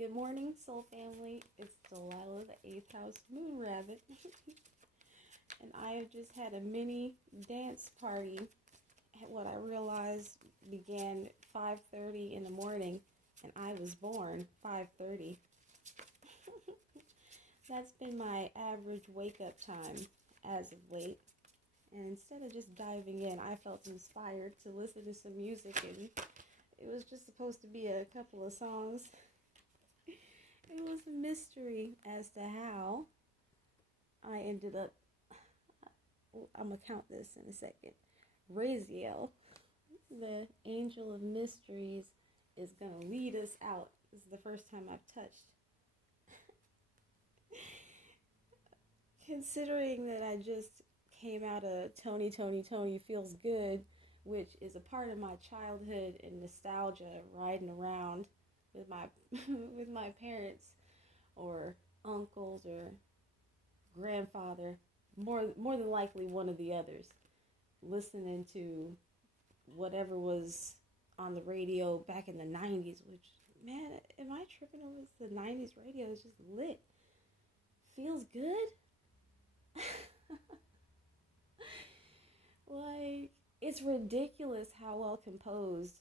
Good morning, soul family. It's Delilah, the 8th house moon rabbit. And I have just had a mini dance party at what I realized began 5:30 in the morning, and I was born 5:30. That's been my average wake-up time as of late. And instead of just diving in, I felt inspired to listen to some music, and it was just supposed to be a couple of songs. It was a mystery as to how I ended up, I'm going to count this in a second. Raziel, the angel of mysteries, is going to lead us out. This is the first time I've touched. Considering that I just came out of Tony Feels Good, which is a part of my childhood and nostalgia, riding around with my with my parents or uncles or grandfather, more than likely one of the others, listening to whatever was on the radio back in the 90s, which, man, am I tripping over this? The 90s radio is just lit. Feels good? Like, it's ridiculous how well composed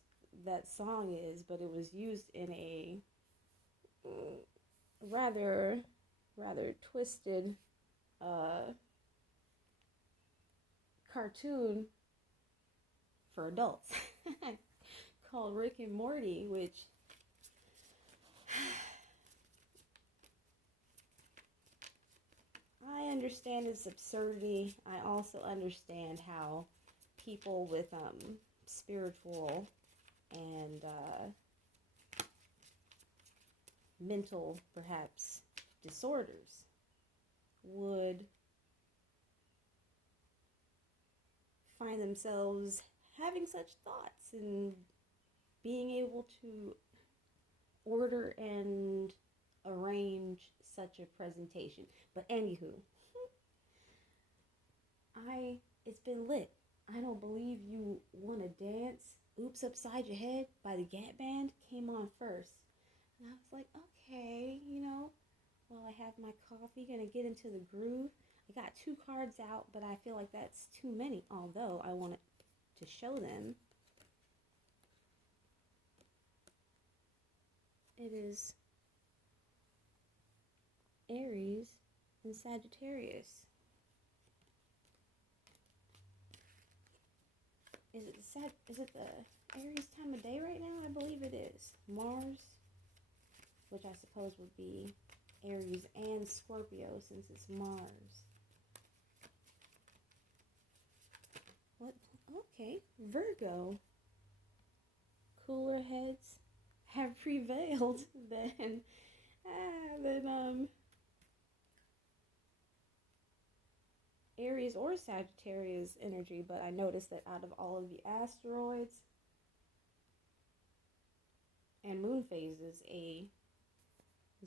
that song is, but it was used in a rather twisted cartoon for adults called Rick and Morty, which I understand its absurdity. I also understand how people with spiritual and mental, perhaps, disorders would find themselves having such thoughts and being able to order and arrange such a presentation. But anywho, it's been lit. I Don't Believe You Want to Dance, Oops Upside Your Head by the Gap Band came on first. And I was like, okay, while I have my coffee, gonna get into the groove. I got 2 cards out, but I feel like that's too many, although I wanted to show them. It is Aries and Sagittarius. Is it the Aries time of day right now? I believe it is. Mars, which I suppose would be Aries and Scorpio since it's Mars. What? Okay, Virgo. Cooler heads have prevailed than Aries or Sagittarius energy, but I noticed that out of all of the asteroids and moon phases, a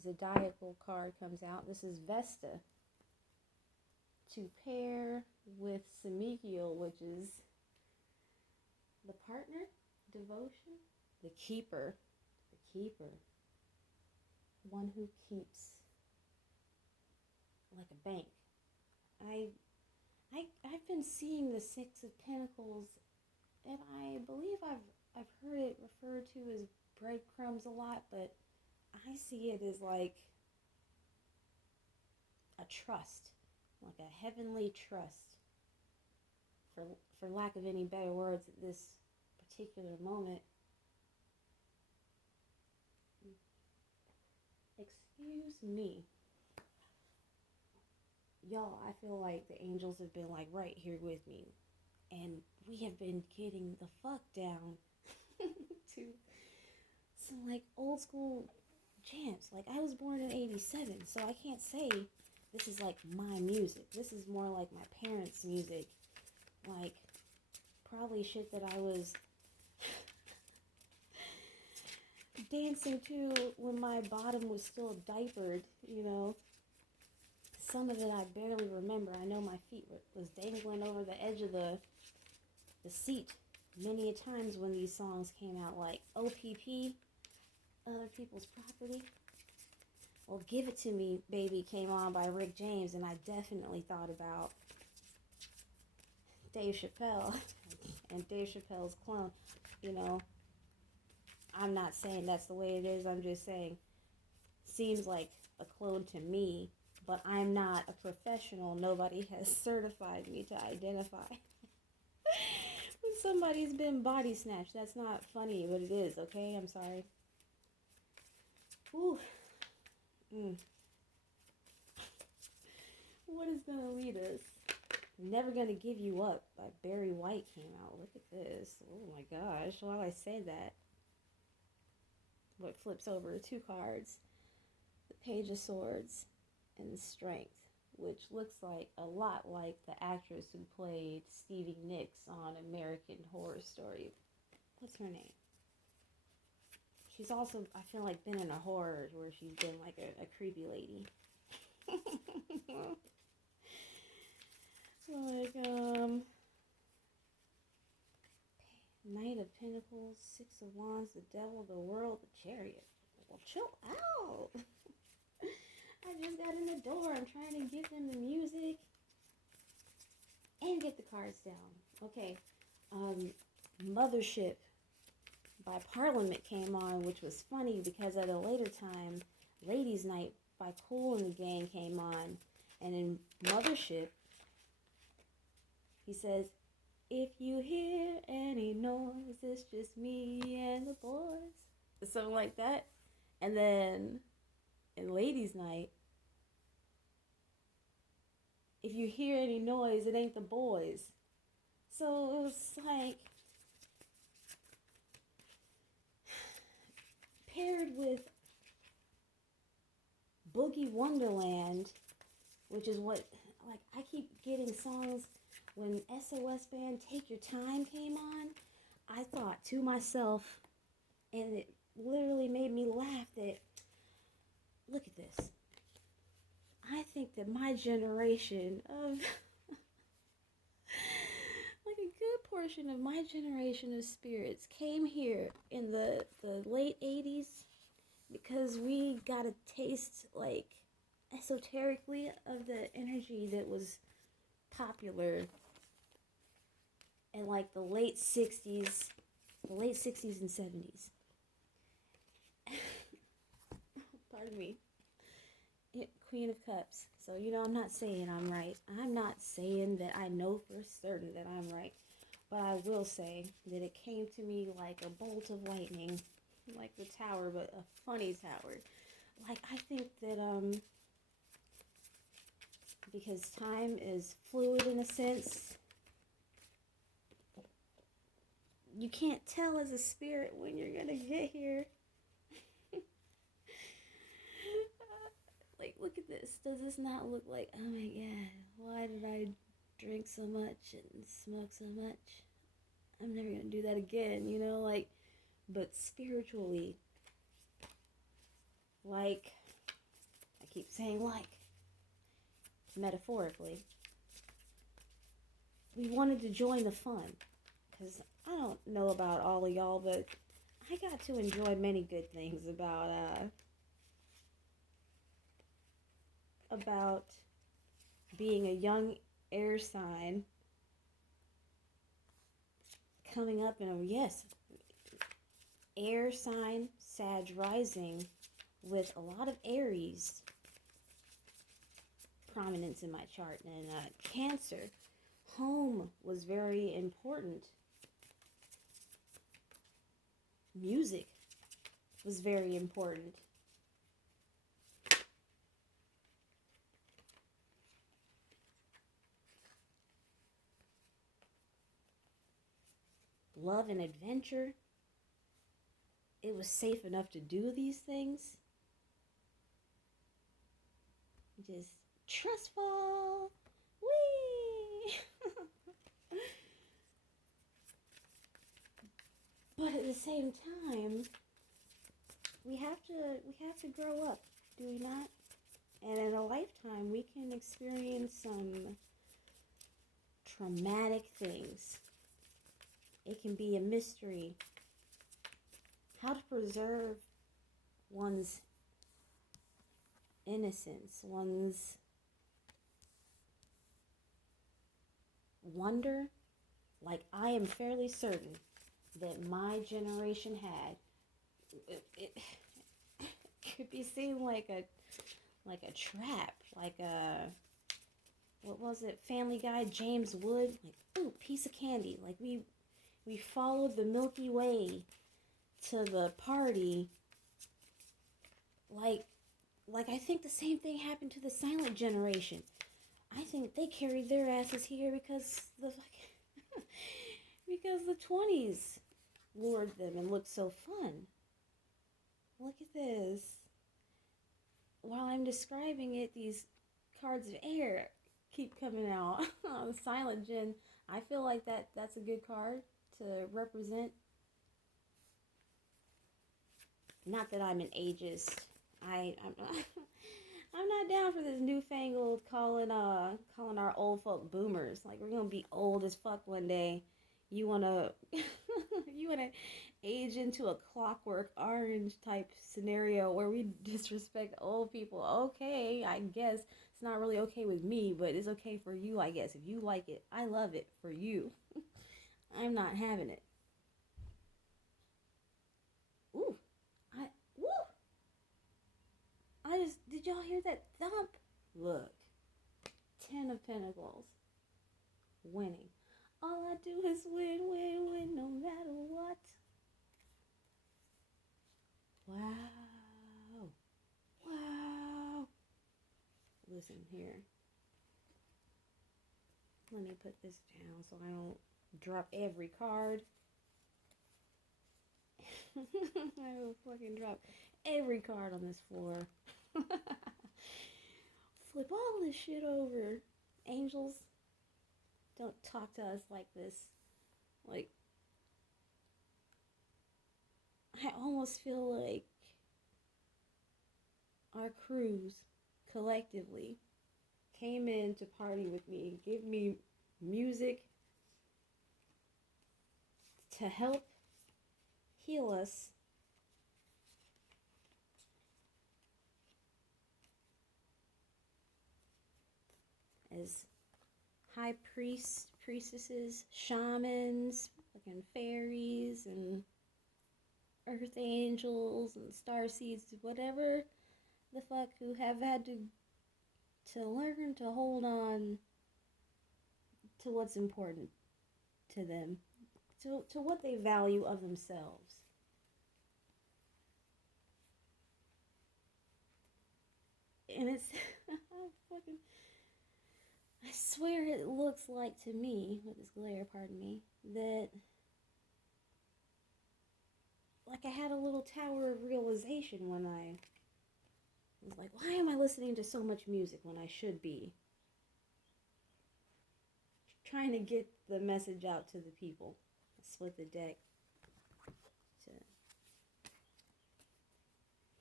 zodiacal card comes out. This is Vesta, to pair with Samikiel, which is the partner, devotion, the keeper, one who keeps like a bank. I've been seeing the 6 of Pentacles, and I believe I've heard it referred to as breadcrumbs a lot, but I see it as like a trust, like a heavenly trust, for lack of any better words at this particular moment. Excuse me. Y'all, I feel like the angels have been like right here with me, and we have been getting the fuck down to some like old school jams. Like, I was born in 87, so I can't say this is like my music. This is more like my parents' music, like probably shit that I was dancing to when my bottom was still diapered, Some of it I barely remember. I know my feet was dangling over the edge of the seat many a times when these songs came out, like OPP, Other People's Property. Well, Give It To Me, Baby came on by Rick James, and I definitely thought about Dave Chappelle and Dave Chappelle's clone. You know, I'm not saying that's the way it is. I'm just saying, seems like a clone to me, but I'm not a professional. Nobody has certified me to identify when somebody's been body snatched. That's not funny, but it is, okay? I'm sorry. Ooh. What is gonna lead us? Never Gonna Give You Up by Barry White came out. Look at this. Oh my gosh. While I say that, what flips over 2 cards, the Page of Swords and the Strength, which looks like a lot like the actress who played Stevie Nicks on American Horror Story. What's her name? She's also, I feel like, been in a horror where she's been like a creepy lady. Like, Knight of Pentacles, 6 of Wands, the Devil, the World, the Chariot. Well, chill out. I just got in the door. I'm trying to give them the music and get the cards down. Okay. Mothership by Parliament came on, which was funny because at a later time, Ladies Night by Kool and the Gang came on. And in Mothership, he says, if you hear any noise, it's just me and the boys. Something like that. And then in Ladies Night, if you hear any noise, it ain't the boys. So it was like paired with Boogie Wonderland, which is what, like, I keep getting songs. When SOS Band Take Your Time came on, I thought to myself, and it literally made me laugh, that, look at this. I think that my generation of, like a good portion of my generation of spirits came here in the late 80s because we got a taste, like, esoterically of the energy that was popular in like the late 60s and 70s. Pardon me. Queen of Cups. So, you know, I'm not saying I'm right. I'm not saying that I know for certain that I'm right. But I will say that it came to me like a bolt of lightning. Like the tower, but a funny tower. Like, I think that, because time is fluid in a sense, you can't tell as a spirit when you're gonna get here. Like, look at this. Does this not look like, oh my god, why did I drink so much and smoke so much? I'm never gonna do that again, you know, like, but spiritually, like, I keep saying like, metaphorically, we wanted to join the fun, because I don't know about all of y'all, but I got to enjoy many good things about being a young air sign coming up in a, yes, air sign, Sag rising, with a lot of Aries prominence in my chart. And Cancer, home was very important. Music was very important. Love and adventure. It was safe enough to do these things. Just trustful. Whee! But at the same time, we have to grow up, do we not? And in a lifetime, we can experience some traumatic things. It can be a mystery. How to preserve one's innocence, one's wonder. Like, I am fairly certain that my generation had, it could be seen like a trap, like a, what was it, Family Guy, James Wood, like, ooh, piece of candy. Like, we followed the Milky Way to the party. Like I think the same thing happened to the silent generation. I think they carried their asses here because because the 20s lured them and looked so fun. Look at this. While I'm describing it, these cards of air keep coming out. The silent gen, I feel like that's a good card to represent. Not that I'm an ageist. I'm I'm not down for this newfangled calling our old folk boomers. Like, we're gonna be old as fuck one day. You wanna you wanna age into a Clockwork Orange type scenario where we disrespect old people. Okay, I guess it's not really okay with me, but it's okay for you, I guess. If you like it, I love it for you. I'm not having it. Ooh, I woo. Did y'all hear that thump? Look, 10 of Pentacles, winning. All I do is win, win, win, no matter what. Wow. Wow. Listen here. Let me put this down so I don't drop every card. I will fucking drop every card on this floor. Flip all this shit over. Angels, don't talk to us like this. Like, I almost feel like our crews collectively came in to party with me, give me music to help heal us. As high priests, priestesses, shamans, fucking fairies, and earth angels, and star seeds, whatever the fuck, who have had to learn to hold on to what's important to them, to what they value of themselves. And it's fucking, I swear it looks like to me, with this glare, pardon me, that like I had a little tower of realization when I was like, why am I listening to so much music when I should be trying to get the message out to the people? I split the deck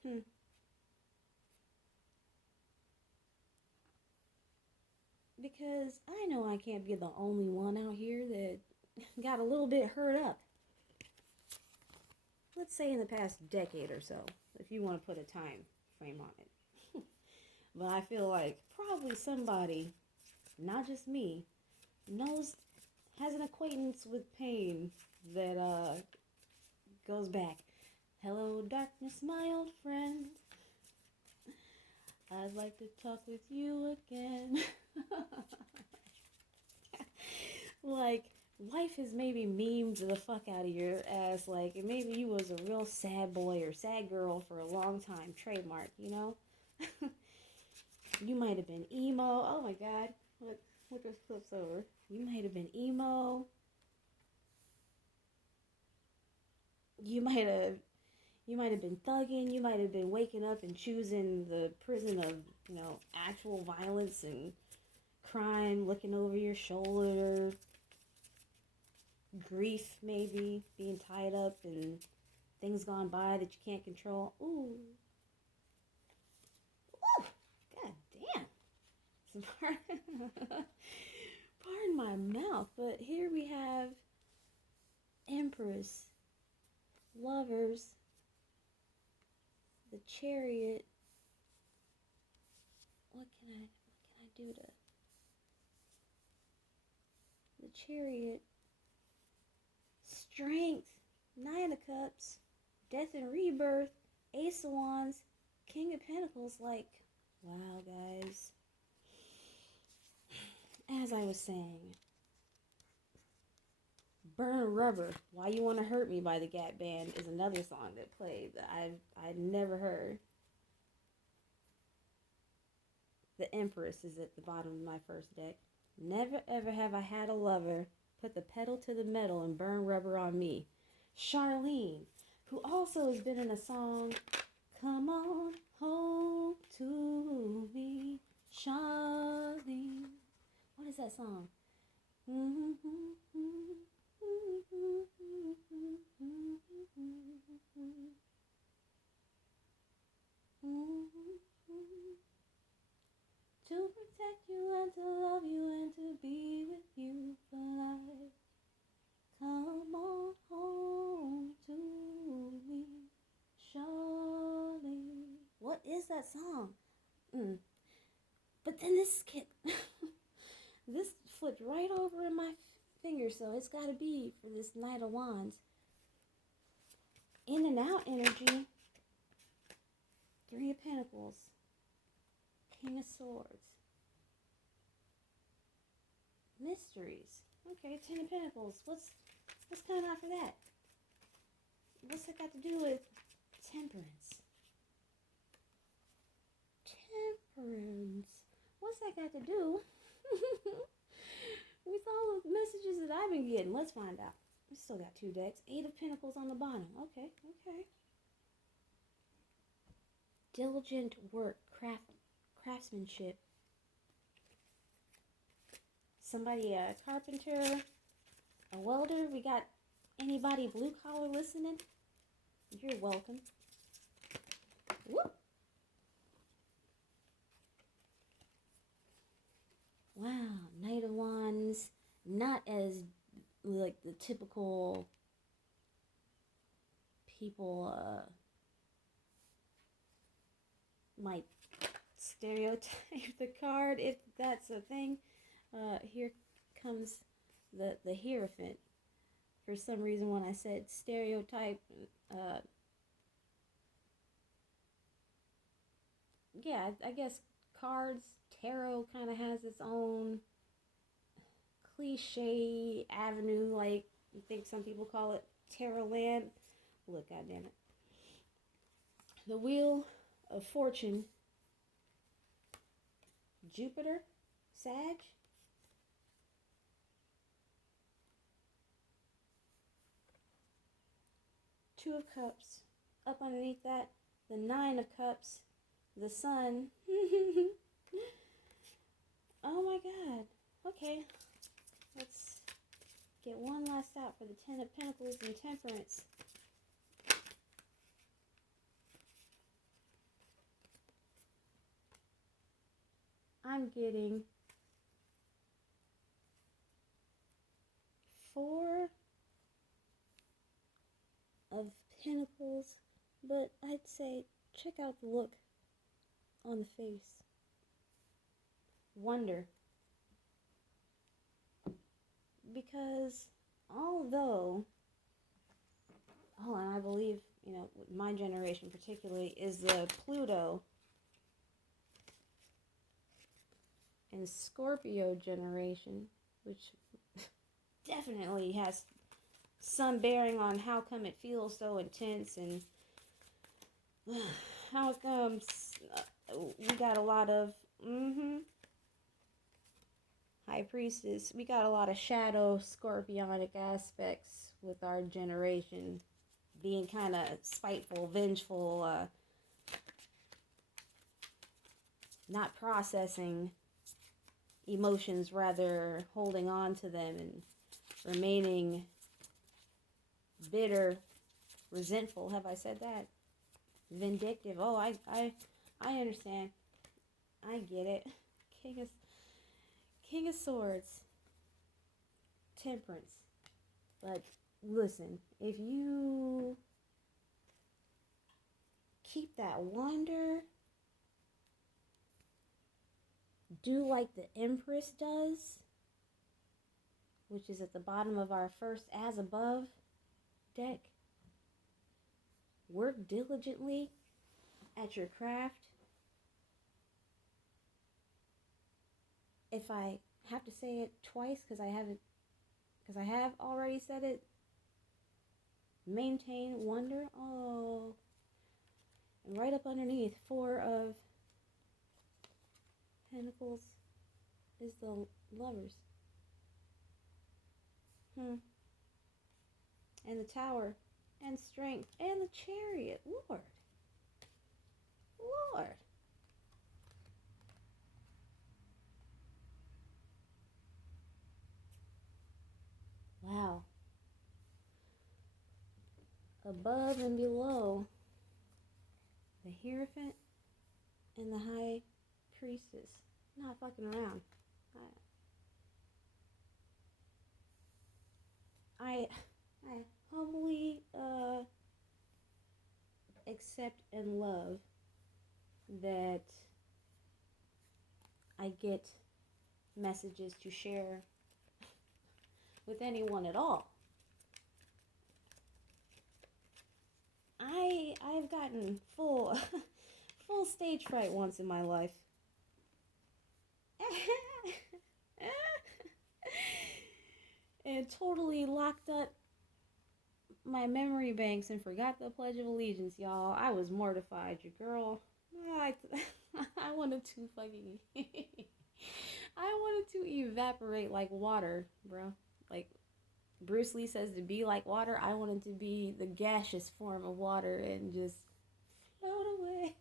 to because I know I can't be the only one out here that got a little bit hurt up. Let's say in the past decade or so, if you want to put a time frame on it. But I feel like probably somebody, not just me, has an acquaintance with pain that goes back. Hello, darkness, my old friend. I'd like to talk with you again. Like, life has maybe memed the fuck out of your ass. Like, maybe you was a real sad boy or sad girl for a long time. Trademark, you know? You might have been emo. Oh my god. Look, this flips over. You might have been emo. You might have been thugging. You might have been waking up and choosing the prison of, actual violence and crime, looking over your shoulder. Grief, maybe, being tied up and things gone by that you can't control. Ooh. Ooh. God damn. Pardon my mouth, but here we have Empress, Lovers, the Chariot, what can I do to the Chariot? Strength, Nine of Cups, Death and Rebirth, Ace of Wands, King of Pentacles. Like, wow, guys. As I was saying, Burn Rubber, Why You Wanna Hurt Me by the Gap Band is another song that played that I'd never heard. The Empress is at the bottom of my first deck. Never ever have I had a lover put the pedal to the metal and burn rubber on me. Charlene, who also has been in a song, Come On Home to Me. Charlene. What is that song? To protect you and to love you and to be with you for life. Come on home to me, Charlie. What is that song? But then this this flipped right over in my finger, so it's got to be for this Knight of Wands. In and out energy. Three of Pentacles. King of Swords. Mysteries. Okay, Ten of Pentacles. What's coming out for that? What's that got to do with Temperance? Temperance. What's that got to do with all the messages that I've been getting? Let's find out. We still got two decks. Eight of Pentacles on the bottom. Okay. Diligent work, craftsmanship. Somebody, a carpenter, a welder. We got anybody blue collar listening? You're welcome. Whoop. Wow, Knight of Wands, not as like the typical people might stereotype the card, if that's a thing. Here comes the Hierophant. For some reason, when I said stereotype, yeah, I guess cards, tarot kind of has its own cliche avenue, like I think some people call it tarot land. Look, goddammit. The Wheel of Fortune, Jupiter, Sag. Two of Cups. Up underneath that, the Nine of Cups, the Sun. Oh my God. Okay. Let's get one last out for the Ten of Pentacles and Temperance. I'm getting 4 of Pentacles, but I'd say check out the look on the face. Wonder. Because although, and I believe, my generation particularly is the Pluto and Scorpio generation, which definitely has some bearing on how come it feels so intense and how comes we got a lot of High Priestess. We got a lot of shadow scorpionic aspects with our generation, being kind of spiteful, vengeful, not processing emotions, rather holding on to them and remaining bitter, resentful. Have I said that? Vindictive. Oh, I understand. I get it. King of Swords, Temperance. But listen, if you keep that wonder do like the Empress does, which is at the bottom of our first as above deck. Work diligently at your craft. If I have to say it twice because I have already said it, maintain wonder. Oh, and right up underneath, 4 of Pentacles is the Lovers. And the Tower, and Strength, and the Chariot. Lord. Wow. Above and below, the Hierophant and the High Priestess. Not fucking around. I humbly accept and love that I get messages to share with anyone at all. I've gotten full stage fright once in my life. And totally locked up my memory banks and forgot the Pledge of Allegiance, y'all. I was mortified, your girl. I wanted to fucking I wanted to evaporate like water, bro. Like Bruce Lee says, to be like water. I wanted to be the gaseous form of water and just float away.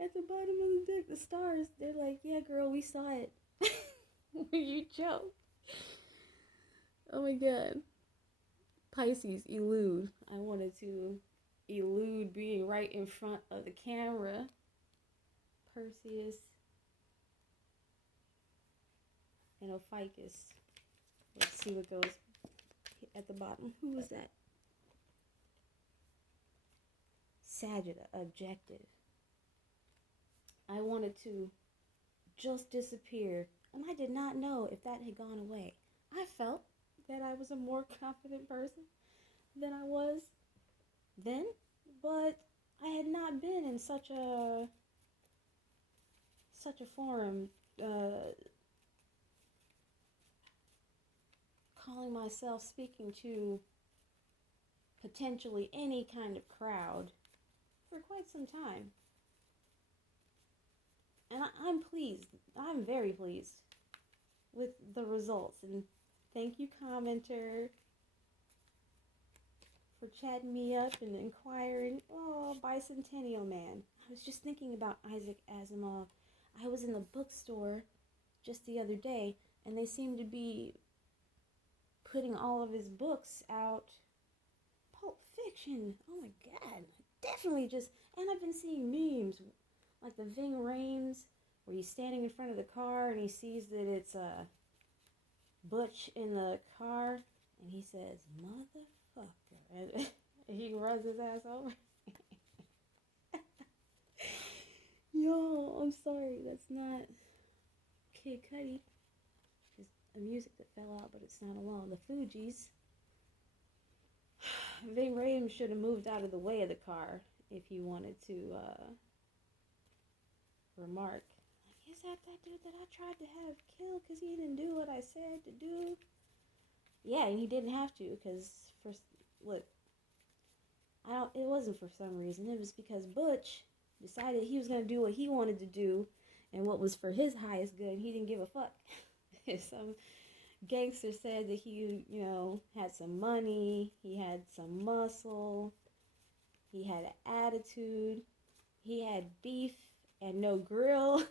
At the bottom of the deck, the stars, they're like, yeah, girl, we saw it. You joke. Oh my god. Pisces, elude. I wanted to elude being right in front of the camera. Perseus and Ophiuchus. Let's see what goes at the bottom. Who was that? Sagitta, objective. I wanted to just disappear, and I did not know if that had gone away. I felt that I was a more confident person than I was then, but I had not been in such a forum, calling myself speaking to potentially any kind of crowd for quite some time. And I'm pleased. I'm very pleased with the results. And thank you, commenter, for chatting me up and inquiring. Oh, Bicentennial Man. I was just thinking about Isaac Asimov. I was in the bookstore just the other day, and they seemed to be putting all of his books out. Pulp Fiction. Oh my god. Definitely just, and I've been seeing memes like the Ving Rhames, where he's standing in front of the car and he sees that it's Butch in the car, and he says, motherfucker, and he runs his ass over. Yo, I'm sorry, that's not Kid Cudi. Just a music that fell out, but it's not alone. The Fugees. Ving Rhames should have moved out of the way of the car if he wanted to remark, like, is that dude that I tried to have killed because he didn't do what I said to do? Yeah, and he didn't have to, because it wasn't for some reason. It was because Butch decided he was going to do what he wanted to do and what was for his highest good, and he didn't give a fuck. Some gangster said that he, had some money, he had some muscle, he had an attitude, he had beef and no grill,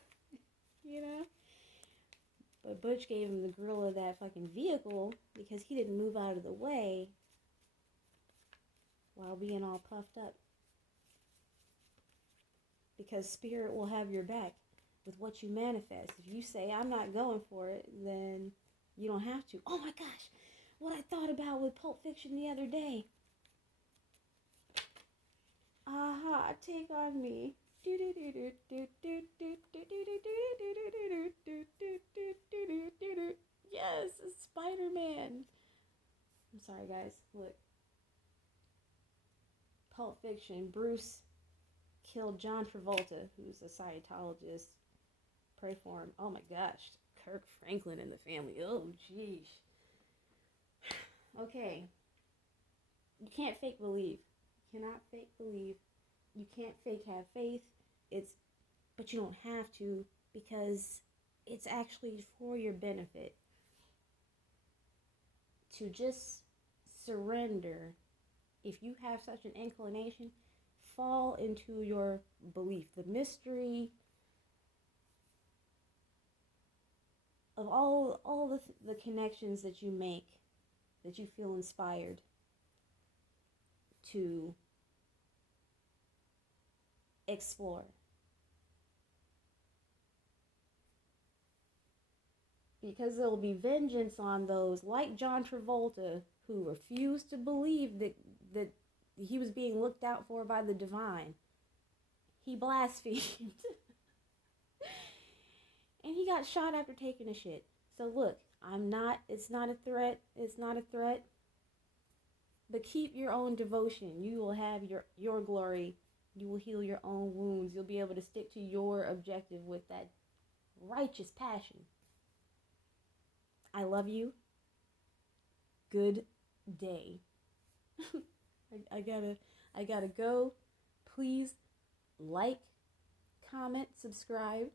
But Butch gave him the grill of that fucking vehicle because he didn't move out of the way while being all puffed up. Because spirit will have your back with what you manifest. If you say, I'm not going for it, then you don't have to. Oh my gosh, what I thought about with Pulp Fiction the other day. Aha, take on me. Yes, it's Spider-Man. I'm sorry, guys. Look, Pulp Fiction. Bruce killed John Travolta, who's a Scientologist. Pray for him. Oh my gosh, Kirk Franklin and the family. Oh, jeez. Okay, you can't fake believe. You cannot fake believe. You can't fake have faith. But you don't have to, because it's actually for your benefit to just surrender. If you have such an inclination, fall into your belief. The mystery of all the connections that you make, that you feel inspired to explore. Because there will be vengeance on those like John Travolta who refused to believe that he was being looked out for by the divine. He blasphemed. And he got shot after taking a shit. So look, it's not a threat. It's not a threat. But keep your own devotion. You will have your glory. You will heal your own wounds. You'll be able to stick to your objective with that righteous passion. I love you. Good day. I gotta go. Please like, comment, subscribe.